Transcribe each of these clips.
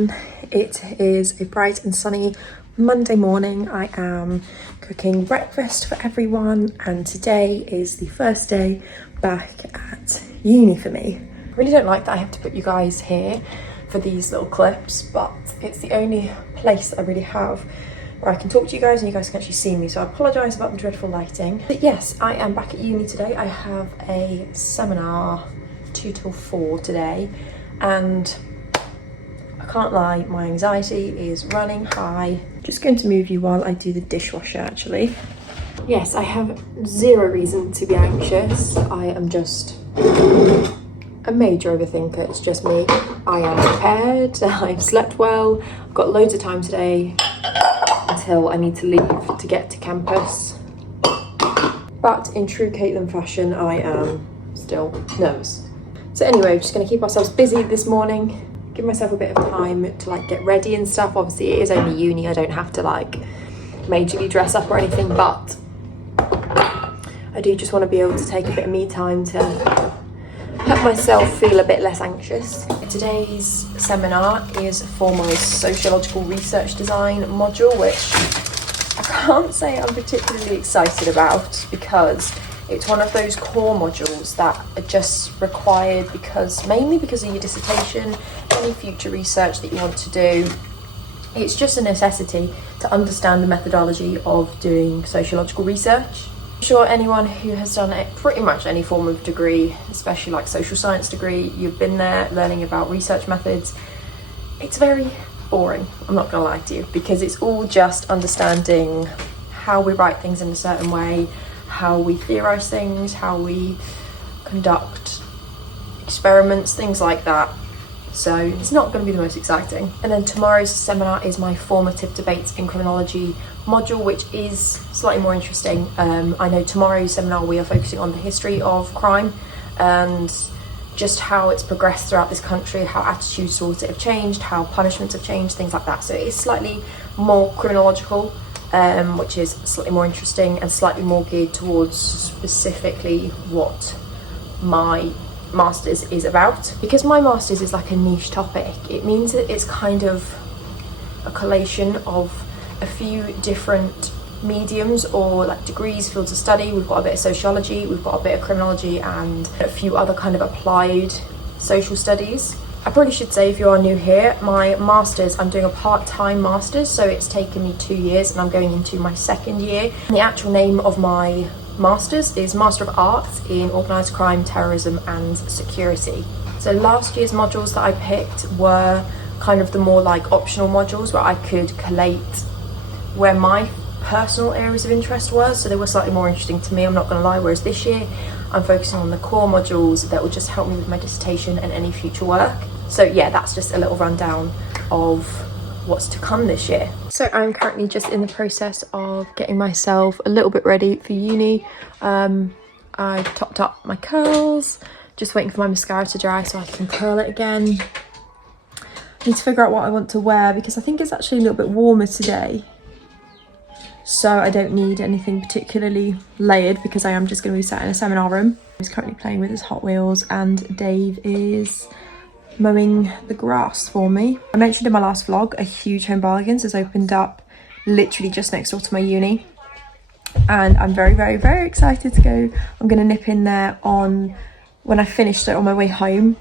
everyone. It is a bright and sunny Monday morning. I am cooking breakfast for everyone, and today is the first day back at uni for me. I really don't like that I have to put you guys here for these little clips, but it's the only place that I really have where I can talk to you guys and you guys can actually see me, so I apologise about the dreadful lighting. But yes, I am back at uni today. I have a seminar 2 till 4 today, and I can't lie, my anxiety is running high. Just going to move you while I do the dishwasher actually. Yes, I have zero reason to be anxious. I am just a major overthinker, it's just me. I am prepared, I've slept well, I've got loads of time today until I need to leave to get to campus. But in true Caitlin fashion, I am still nervous. So anyway, we're just going to keep ourselves busy this morning, give myself a bit of time to like get ready and stuff. Obviously it is only uni, I don't have to like majorly dress up or anything, but I do just want to be able to take a bit of me time to help myself feel a bit less anxious. Today's seminar is for my sociological research design module, which I can't say I'm particularly excited about because it's one of those core modules that are just required mainly because of your dissertation, any future research that you want to do. It's just a necessity to understand the methodology of doing sociological research. I'm sure anyone who has done pretty much any form of degree, especially like social science degree, you've been there learning about research methods. It's very boring, I'm not gonna lie to you, because it's all just understanding how we write things in a certain way, how we theorize things, how we conduct experiments, things like that. So it's not going to be the most exciting. And then tomorrow's seminar is my formative debates in criminology module, which is slightly more interesting. I know tomorrow's seminar we are focusing on the history of crime and just how it's progressed throughout this country, how attitudes towards it have changed, how punishments have changed, things like that. So it is slightly more criminological, which is slightly more interesting and slightly more geared towards specifically what my master's is about. Because my master's is like a niche topic, it means that it's kind of a collation of a few different mediums or like degrees, fields of study. We've got a bit of sociology, we've got a bit of criminology, and a few other kind of applied social studies. I probably should say, if you are new here, my master's, I'm doing a part-time master's, so it's taken me 2 years and I'm going into my second year. And the actual name of my master's is Master of Arts in Organised Crime, Terrorism and Security. So last year's modules that I picked were kind of the more like optional modules where I could collate where my personal areas of interest were, so they were slightly more interesting to me, I'm not going to lie, whereas this year I'm focusing on the core modules that will just help me with my dissertation and any future work. So yeah, that's just a little rundown of what's to come this year. So I'm currently just in the process of getting myself a little bit ready for uni. I've topped up my curls, just waiting for my mascara to dry so I can curl it again. I need to figure out what I want to wear because I think it's actually a little bit warmer today, so I don't need anything particularly layered because I am just going to be sat in a seminar room. He's currently playing with his Hot Wheels and Dave is mowing the grass for me. I mentioned in my last vlog a huge Home Bargains has opened up literally just next door to my uni, and I'm very, very, very excited to go. I'm going to nip in there when I finish it on my way home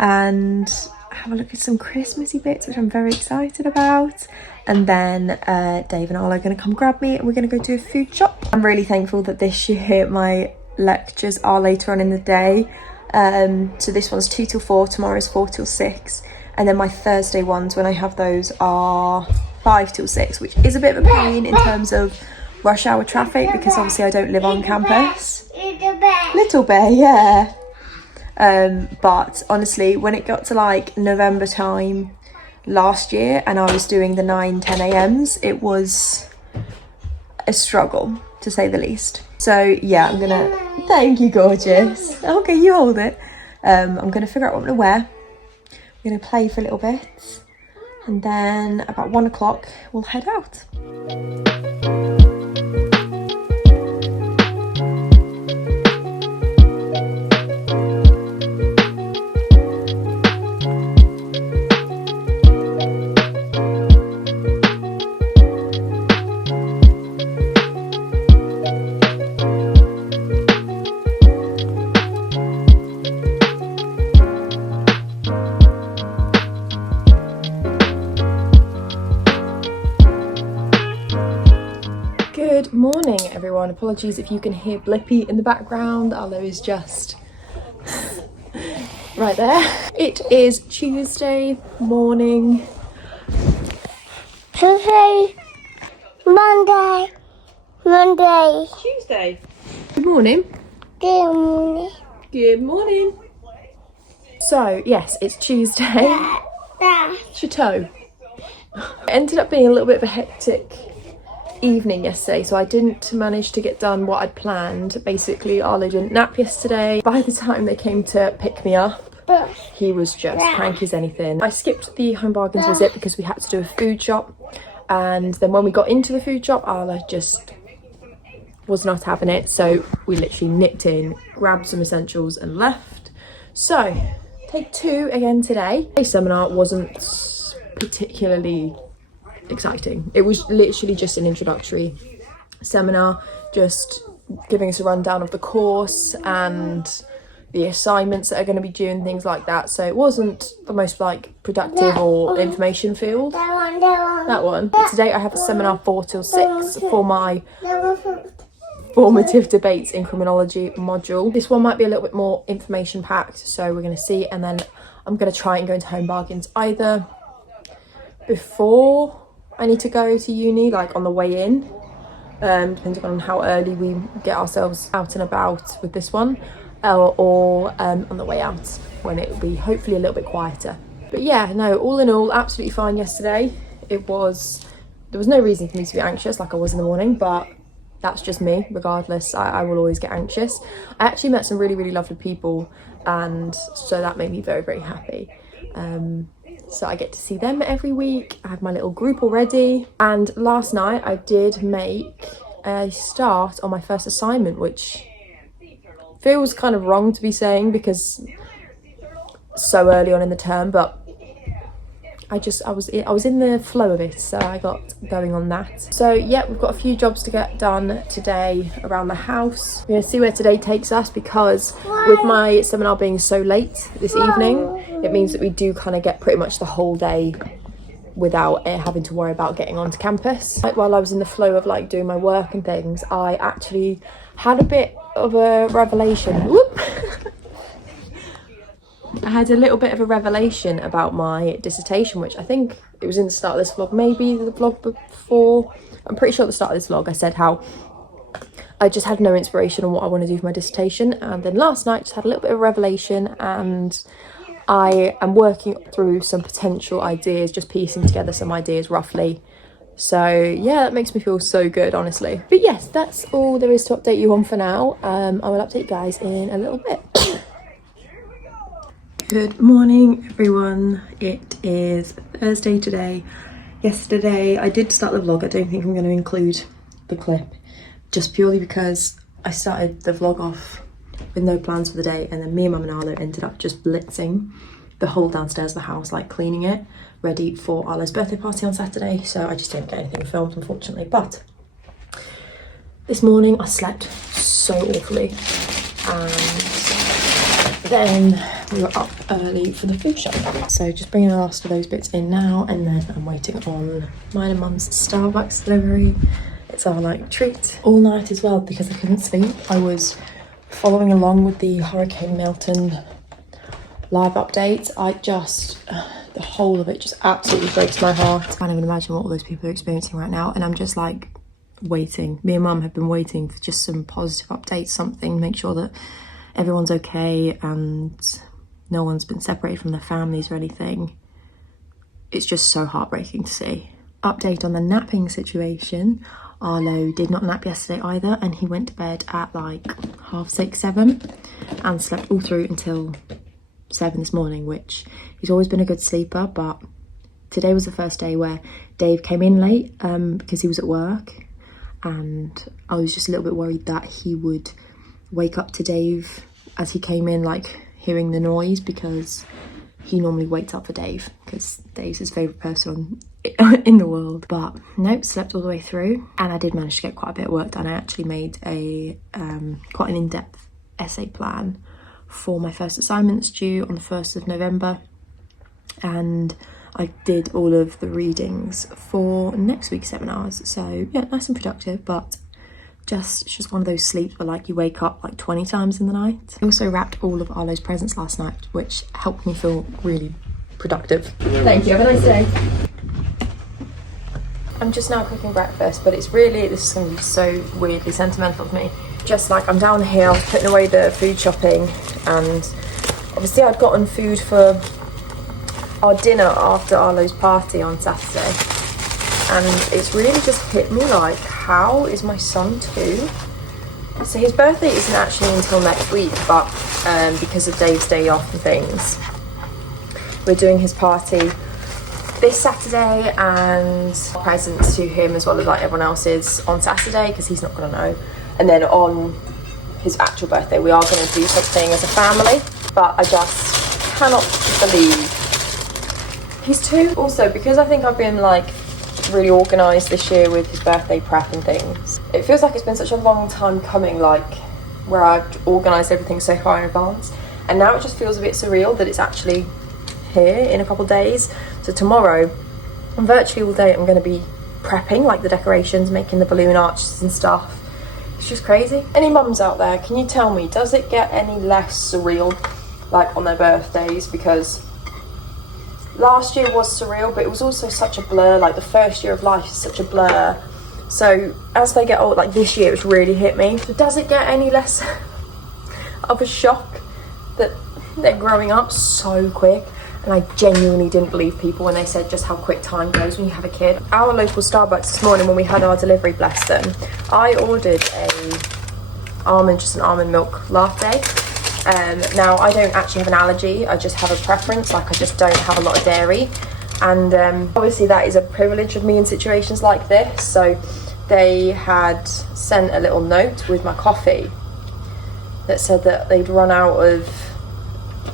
and have a look at some Christmassy bits, which I'm very excited about. And then Dave and Al are going to come grab me and we're going to go do a food shop. I'm really thankful that this year my lectures are later on in the day. So this one's 2 till 4, tomorrow's 4 till 6, and then my Thursday ones when I have those are 5 till 6, which is a bit of a pain in terms of rush hour traffic because obviously I don't live on campus. Little bear, yeah. But honestly, when it got to like November time last year and I was doing the 9-10 a.m.s, it was a struggle to say the least. So yeah, I'm gonna, thank you gorgeous, okay, you hold it. I'm gonna figure out what I'm gonna wear. We're gonna play for a little bit and then about 1 o'clock we'll head out. Good morning, everyone. Apologies if you can hear Blippy in the background. Arlo is just right there. It is Tuesday morning. Tuesday, Monday. Tuesday. Good morning. Good morning. Good morning. So, yes, it's Tuesday. Chateau. It ended up being a little bit of a hectic evening yesterday, so I didn't manage to get done what I'd planned. Basically, Arlo didn't nap yesterday. By the time they came to pick me up, he was just cranky as anything. I skipped the Home Bargains visit because we had to do a food shop, and then when we got into the food shop, Arlo just was not having it, so we literally nipped in, grabbed some essentials and left. So, take 2 again today. Today's seminar wasn't particularly exciting. It was literally just an introductory seminar, just giving us a rundown of the course and the assignments that are going to be due and things like that. So it wasn't the most like productive or information filled. That one. But today I have a seminar 4 till 6 for my formative debates in criminology module. This one might be a little bit more information packed, so we're going to see, and then I'm going to try and go into Home Bargains either before I need to go to uni, like on the way in, depending on how early we get ourselves out and about with this one, or on the way out when it will be hopefully a little bit quieter. But yeah, no, all in all, absolutely fine yesterday. There was no reason for me to be anxious like I was in the morning, but that's just me. Regardless, I will always get anxious. I actually met some really, really lovely people, and so that made me very, very happy. So I get to see them every week. I have my little group already. And last night I did make a start on my first assignment, which feels kind of wrong to be saying because so early on in the term, but I was in the flow of it, so I got going on that. So yeah, we've got a few jobs to get done today around the house. We're going to see where today takes us, because with my seminar being so late this evening, it means that we do kind of get pretty much the whole day without having to worry about getting onto campus. Like, while I was in the flow of like doing my work and things, I actually had a bit of a revelation. Whoop! I had a little bit of a revelation about my dissertation, which I think it was in the start of this vlog, maybe the vlog before. I'm pretty sure at the start of this vlog I said how I just had no inspiration on what I want to do for my dissertation, and then last night just had a little bit of a revelation, and I am working through some potential ideas, just piecing together some ideas roughly. So yeah, that makes me feel so good, honestly. But yes, that's all there is to update you on for now. I will update you guys in a little bit. Good morning, everyone. It is Thursday today. Yesterday I did start the vlog. I don't think I'm going to include the clip, just purely because I started the vlog off with no plans for the day, and then me and Mum and Arlo ended up just blitzing the whole downstairs of the house, like cleaning it, ready for Arlo's birthday party on Saturday. So I just didn't get anything filmed, unfortunately. But this morning I slept so awfully, and then we were up early for the food shop. So just bringing the last of those bits in now, and then I'm waiting on mine and Mum's Starbucks delivery. It's our like treat. All night as well, because I couldn't sleep. I was following along with the Hurricane Milton live updates. The whole of it just absolutely breaks my heart. I can't even imagine what all those people are experiencing right now, and I'm just like waiting. Me and Mum have been waiting for just some positive updates, something, make sure that everyone's okay and no one's been separated from their families or anything. It's just so heartbreaking to see. Update on the napping situation. Arlo did not nap yesterday either, and he went to bed at like 6:30, 7, and slept all through until 7 this morning, which he's always been a good sleeper, but today was the first day where Dave came in late because he was at work, and I was just a little bit worried that he would wake up to Dave as he came in, like hearing the noise, because he normally wakes up for Dave because Dave's his favourite person in the world. But nope, slept all the way through, and I did manage to get quite a bit of work done. I actually made a quite an in-depth essay plan for my first assignment that's due on the 1st of November, and I did all of the readings for next week's seminars. So yeah, nice and productive, but it's just one of those sleeps where like you wake up like 20 times in the night. I also wrapped all of Arlo's presents last night, which helped me feel really productive. Thank you, have a nice day. I'm just now cooking breakfast, but this is going to be so weirdly sentimental of me. Just like I'm down here, I was putting away the food shopping, and obviously I'd gotten food for our dinner after Arlo's party on Saturday, and it's really just hit me like, how is my son 2? So his birthday isn't actually until next week, but because of Dave's day off and things, we're doing his party this Saturday, and presents to him as well as like everyone else's on Saturday, because he's not going to know. And then on his actual birthday we are going to do something as a family, but I just cannot believe he's 2. Also, because I think I've been like really organised this year with his birthday prep and things, it feels like it's been such a long time coming, like where I've organised everything so far in advance, and now it just feels a bit surreal that it's actually here in a couple of days. So tomorrow, virtually all day, I'm going to be prepping like the decorations, making the balloon arches and stuff. It's just crazy. Any mums out there, can you tell me, does it get any less surreal like on their birthdays? Because last year was surreal, but it was also such a blur. Like the first year of life is such a blur. So as they get old, like this year, it's really hit me. So does it get any less of a shock that they're growing up so quick? And I genuinely didn't believe people when they said just how quick time goes when you have a kid. Our local Starbucks this morning, when we had our delivery, bless them, I ordered just an almond milk latte. Now I don't actually have an allergy, I just have a preference, like I just don't have a lot of dairy. And obviously that is a privilege of me in situations like this. So they had sent a little note with my coffee that said that they'd run out of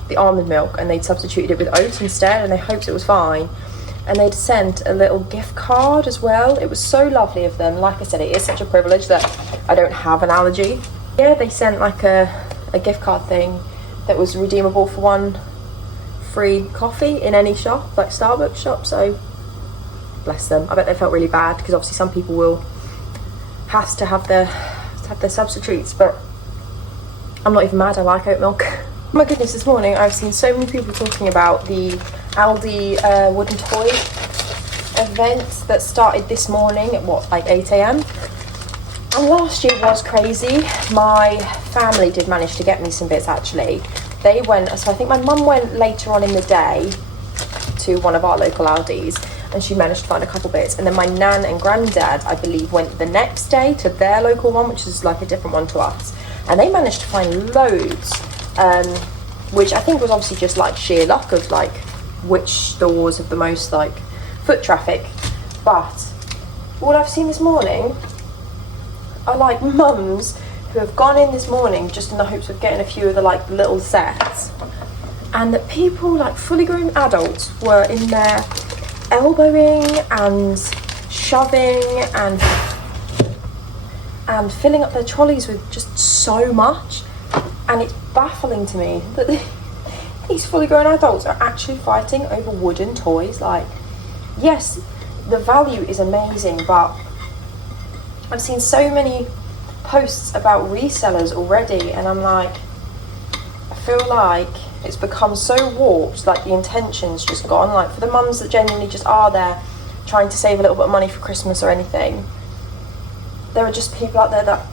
the almond milk and they'd substituted it with oat instead, and they hoped it was fine. And they'd sent a little gift card as well. It was so lovely of them. Like I said, it is such a privilege that I don't have an allergy. Yeah, they sent like a gift card thing that was redeemable for 1 free coffee in any shop, like Starbucks shop. So bless them. I bet they felt really bad, because obviously some people will have to have their substitutes, but I'm not even mad. I like oat milk. My goodness, this morning I've seen so many people talking about the Aldi wooden toy event that started this morning at like 8 AM. And last year was crazy. My family did manage to get me some bits actually. They went, so I think my mum went later on in the day to one of our local Aldis, and she managed to find a couple bits. And then my nan and granddad, I believe, went the next day to their local one, which is like a different one to us. And they managed to find loads. Which I think was obviously just like sheer luck of like which stores have the most like foot traffic. But what I've seen this morning are like mums who have gone in this morning just in the hopes of getting a few of the like little sets, and that people like fully grown adults were in there elbowing and shoving and filling up their trolleys with just so much. And it's baffling to me that these fully grown adults are actually fighting over wooden toys. Like, yes, the value is amazing, but I've seen so many posts about resellers already, and I'm like, I feel like it's become so warped, like the intention's just gone. Like for the mums that genuinely just are there trying to save a little bit of money for Christmas or anything, there are just people out there that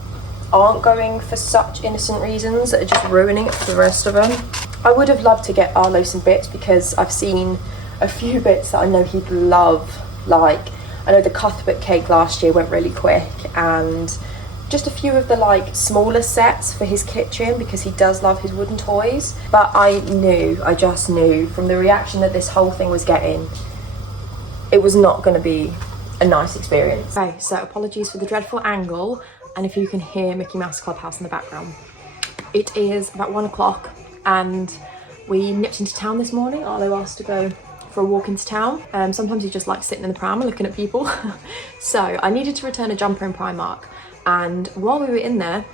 aren't going for such innocent reasons that are just ruining it for the rest of them. I would have loved to get Arlo some bits, because I've seen a few bits that I know he'd love. Like I know the Cuthbert cake last year went really quick, and just a few of the like smaller sets for his kitchen, because he does love his wooden toys. But I just knew from the reaction that this whole thing was getting, it was not going to be a nice experience. Okay, so apologies for the dreadful angle, and if you can hear Mickey Mouse Clubhouse in the background. It is about 1 o'clock and we nipped into town this morning. Arlo asked to go for a walk into town. Sometimes he just likes sitting in the pram and looking at people. So I needed to return a jumper in Primark, and while we were in there,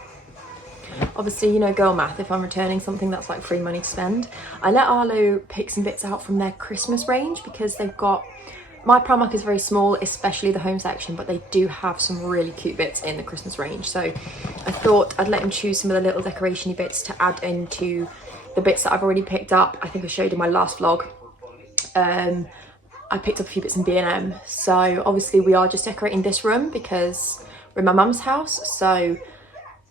obviously, you know, girl math, if I'm returning something that's like free money to spend, I let Arlo pick some bits out from their Christmas range, because they've got My Primark is very small, especially the home section, but they do have some really cute bits in the Christmas range. So I thought I'd let him choose some of the little decoration-y bits to add into the bits that I've already picked up. I think I showed in my last vlog. I picked up a few bits in B&M. So obviously we are just decorating this room because we're in my mum's house. So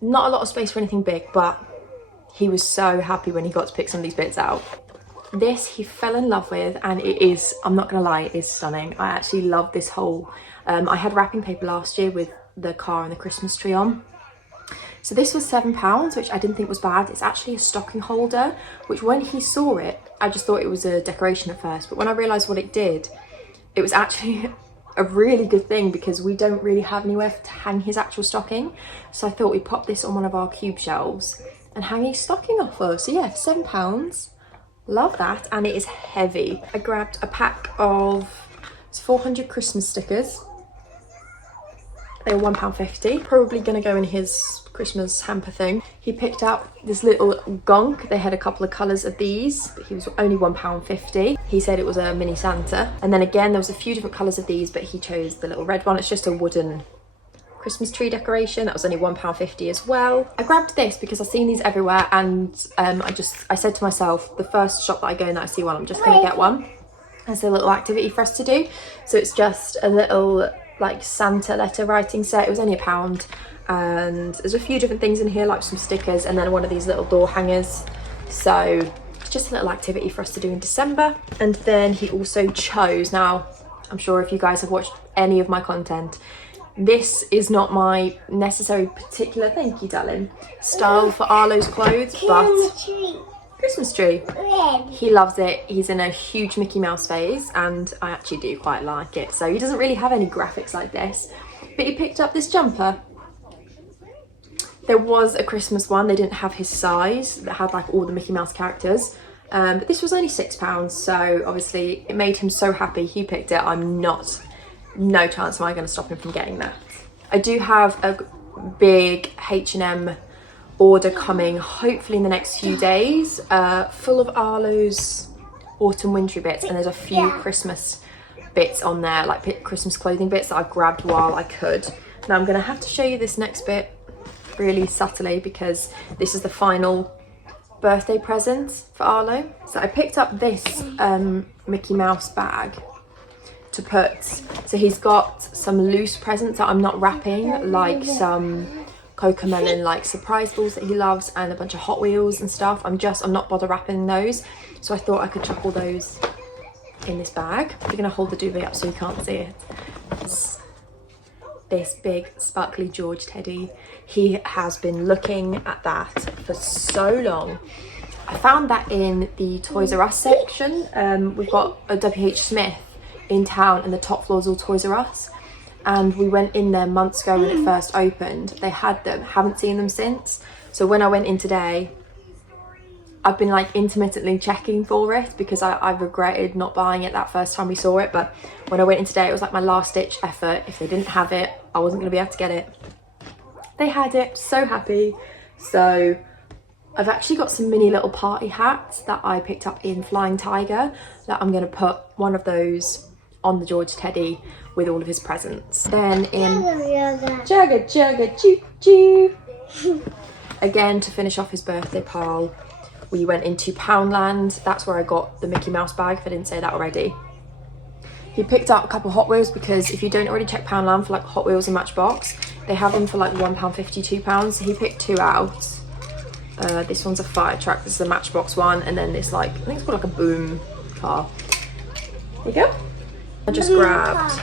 not a lot of space for anything big, but he was so happy when he got to pick some of these bits out. This he fell in love with, and it is, I'm not gonna lie, it is stunning. I actually love this whole, I had wrapping paper last year with the car and the Christmas tree on. So this was £7, which I didn't think was bad. It's actually a stocking holder, which when he saw it, I just thought it was a decoration at first. But when I realised what it did, it was actually a really good thing because we don't really have anywhere to hang his actual stocking. So I thought we'd pop this on one of our cube shelves and hang his stocking off of. So yeah, £7. Love that, and it is heavy. I grabbed a pack of 400 Christmas stickers. They were £1.50. Probably gonna go in his Christmas hamper thing. He picked out this little gunk. They had a couple of colours of these, but he was only £1.50. He said it was a mini Santa. And then again, there was a few different colours of these, but he chose the little red one. It's just a wooden Christmas tree decoration. That was only £1.50 as well. I grabbed this because I've seen these everywhere, and I said to myself, the first shop that I go in that I see one, I'm just gonna get one as a little activity for us to do. So it's just a little like Santa letter writing set. It was only £1, and there's a few different things in here, like some stickers and then one of these little door hangers. So it's just a little activity for us to do in December. And then he also chose, now I'm sure if you guys have watched any of my content, this is not my necessary particular, thank you darling, style for Arlo's clothes, but Christmas tree. He loves it. He's in a huge Mickey Mouse phase, and I actually do quite like it. So he doesn't really have any graphics like this, but he picked up this jumper. There was a Christmas one, they didn't have his size, that had like all the Mickey Mouse characters. But this was only £6, so obviously it made him so happy. He picked it. No chance am I going to stop him from getting that. I do have a big H&M order coming, hopefully in the next few days, full of Arlo's autumn wintry bits, and there's a few Christmas bits on there, like Christmas clothing bits that I grabbed while I could. Now I'm going to have to show you this next bit really subtly because this is the final birthday present for Arlo. So I picked up this Mickey Mouse bag to put, so he's got some loose presents that I'm not wrapping, like some Cocomelon like surprise balls that he loves, and a bunch of Hot Wheels and stuff. I'm not bother wrapping those, so I thought I could chuck all those in this bag. We're gonna hold the duvet up so you can't see it. It's this big sparkly George teddy. He has been looking at that for so long. I found that in the Toys R Us section. We've got a WH Smith in town, and the top floor is all Toys R Us, and we went in there months ago when it first opened. They had them, haven't seen them since. So when I went in today, I've been like intermittently checking for it because I regretted not buying it that first time we saw it. But when I went in today, it was like my last ditch effort. If they didn't have it, I wasn't going to be able to get it. They had it, so happy. So I've actually got some mini little party hats that I picked up in Flying Tiger that I'm going to put one of those on the George teddy with all of his presents. Then in Jugga Jugga Choo Choo, again to finish off his birthday pile, we went into Poundland. That's where I got the Mickey Mouse bag, if I didn't say that already. He picked up a couple of Hot Wheels because if you don't already check Poundland for like Hot Wheels and Matchbox, they have them for like £1.50, £2. So he picked two out. This one's a fire truck, this is a Matchbox one, and then this like, I think it's called like a boom car. There you go. I just grabbed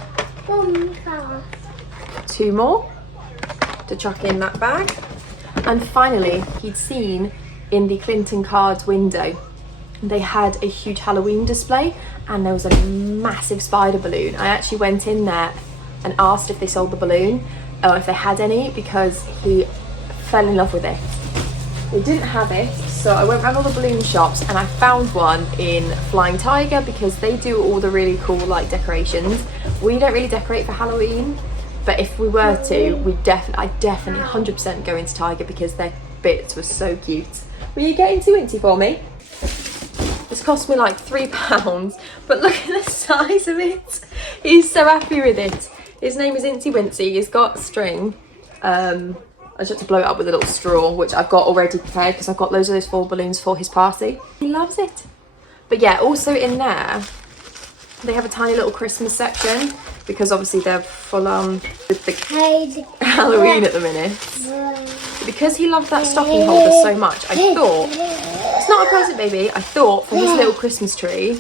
two more to chuck in that bag. And finally, he'd seen in the Clinton Cards window, they had a huge Halloween display, and there was a massive spider balloon. I actually went in there and asked if they sold the balloon, or if they had any, because he fell in love with it. They didn't have it, so I went around all the balloon shops and I found one in Flying Tiger because they do all the really cool like decorations. We don't really decorate for Halloween, but if we were to, I definitely 100% go into Tiger because their bits were so cute. Will you get into Inty for me? This cost me like £3, but look at the size of it. He's so happy with it. His name is Incy Wincy. He's got string. I just had to blow it up with a little straw, which I've got already prepared because I've got loads of those fall balloons for his party. He loves it. But yeah, also in there, they have a tiny little Christmas section because obviously they're full on with the Halloween at the minute. But because he loved that stocking holder so much, I thought, it's not a present, baby. I thought for his little Christmas tree,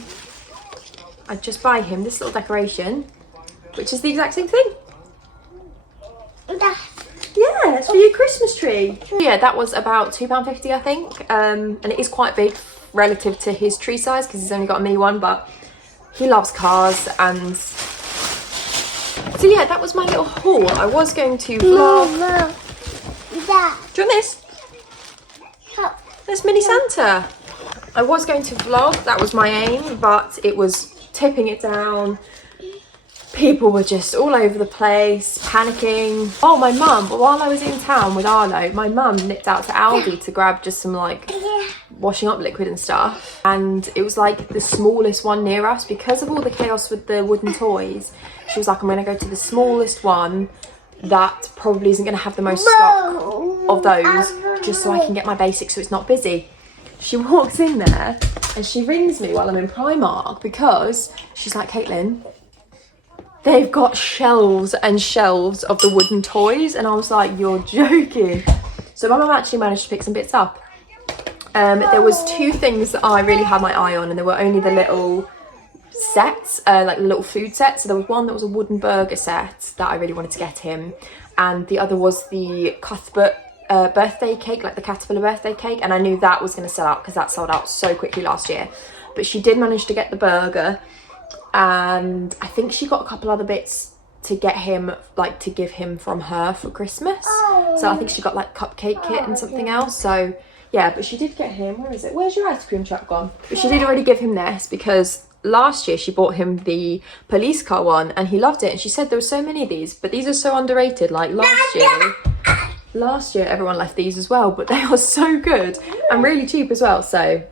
I'd just buy him this little decoration, which is the exact same thing. Yeah, it's for your Christmas tree. Yeah, that was about £2.50, I think. And it is quite big relative to his tree size because he's only got a mini one, but he loves cars. And so yeah, that was my little haul. I was going to vlog. Mama, Do you want this? There's Mini Santa. I was going to vlog, that was my aim, but it was tipping it down. People were just all over the place, panicking. Oh, my mum, while I was in town with Arlo, my mum nipped out to Aldi to grab just some like washing up liquid and stuff. And it was like the smallest one near us because of all the chaos with the wooden toys. She was like, I'm gonna go to the smallest one that probably isn't gonna have the most stock of those, just so I can get my basics so it's not busy. She walks in there and she rings me while I'm in Primark because she's like, Caitlin, they've got shelves and shelves of the wooden toys. And I was like, you're joking. So my mum actually managed to pick some bits up. There was two things that I really had my eye on, and there were only the little sets, like little food sets. So there was one that was a wooden burger set that I really wanted to get him, and the other was the Cuthbert birthday cake, like the caterpillar birthday cake, and I knew that was going to sell out because that sold out so quickly last year. But she did manage to get the burger, and I think she got a couple other bits to get him, like to give him from her for Christmas. So I think she got like cupcake kit and something else. So yeah, but she did get him, where is it? Where's your ice cream truck gone? But she did already give him this because last year she bought him the police car one and he loved it. And she said there were so many of these, but these are so underrated. Like last year everyone left these as well, but they are so good and really cheap as well. So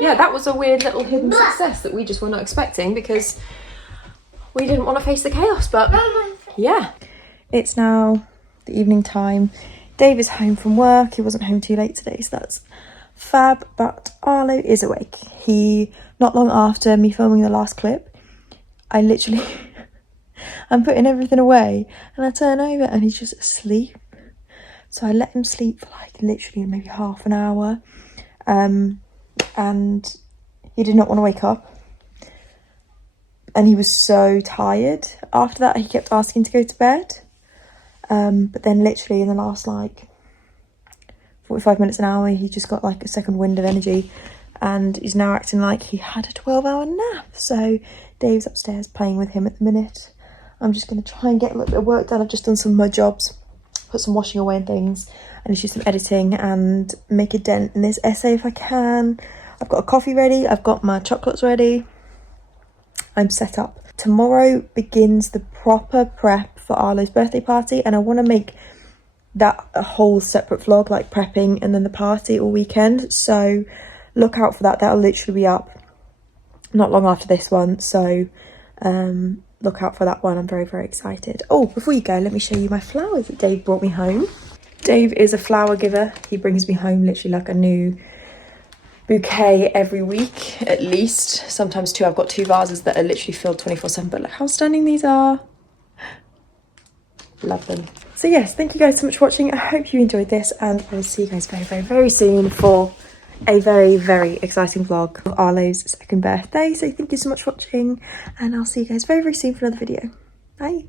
yeah, that was a weird little hidden success that we just were not expecting because we didn't want to face the chaos. But yeah, it's now the evening time. Dave is home from work. He wasn't home too late today, so that's fab. But Arlo is awake. He, not long after me filming the last clip, I literally I'm putting everything away and I turn over and he's just asleep. So I let him sleep for like literally maybe half an hour, and he did not want to wake up, and he was so tired. After that he kept asking to go to bed, but then literally in the last like 45 minutes, an hour, he just got like a second wind of energy and he's now acting like he had a 12-hour nap. So Dave's upstairs playing with him at the minute. I'm just going to try and get a little bit of work done. I've just done some mud jobs, put some washing away and things, and just do some editing and make a dent in this essay if I can. I've got a coffee ready, I've got my chocolates ready. I'm set up. Tomorrow begins the proper prep for Arlo's birthday party, and I want to make that a whole separate vlog, like prepping and then the party all weekend. So look out for that. That'll literally be up not long after this one. So look out for that one. I'm very, very excited. Oh, before you go, let me show you my flowers that Dave brought me home. Dave is a flower giver. He brings me home literally like a new bouquet every week at least, sometimes two. I've got two vases that are literally filled 24/7, but look how stunning these are. Love them. So yes, thank you guys so much for watching. I hope you enjoyed this, and I will see you guys very, very, very soon for a very, very exciting vlog of Arlo's second birthday. So thank you so much for watching, and I'll see you guys very, very soon for another video. Bye.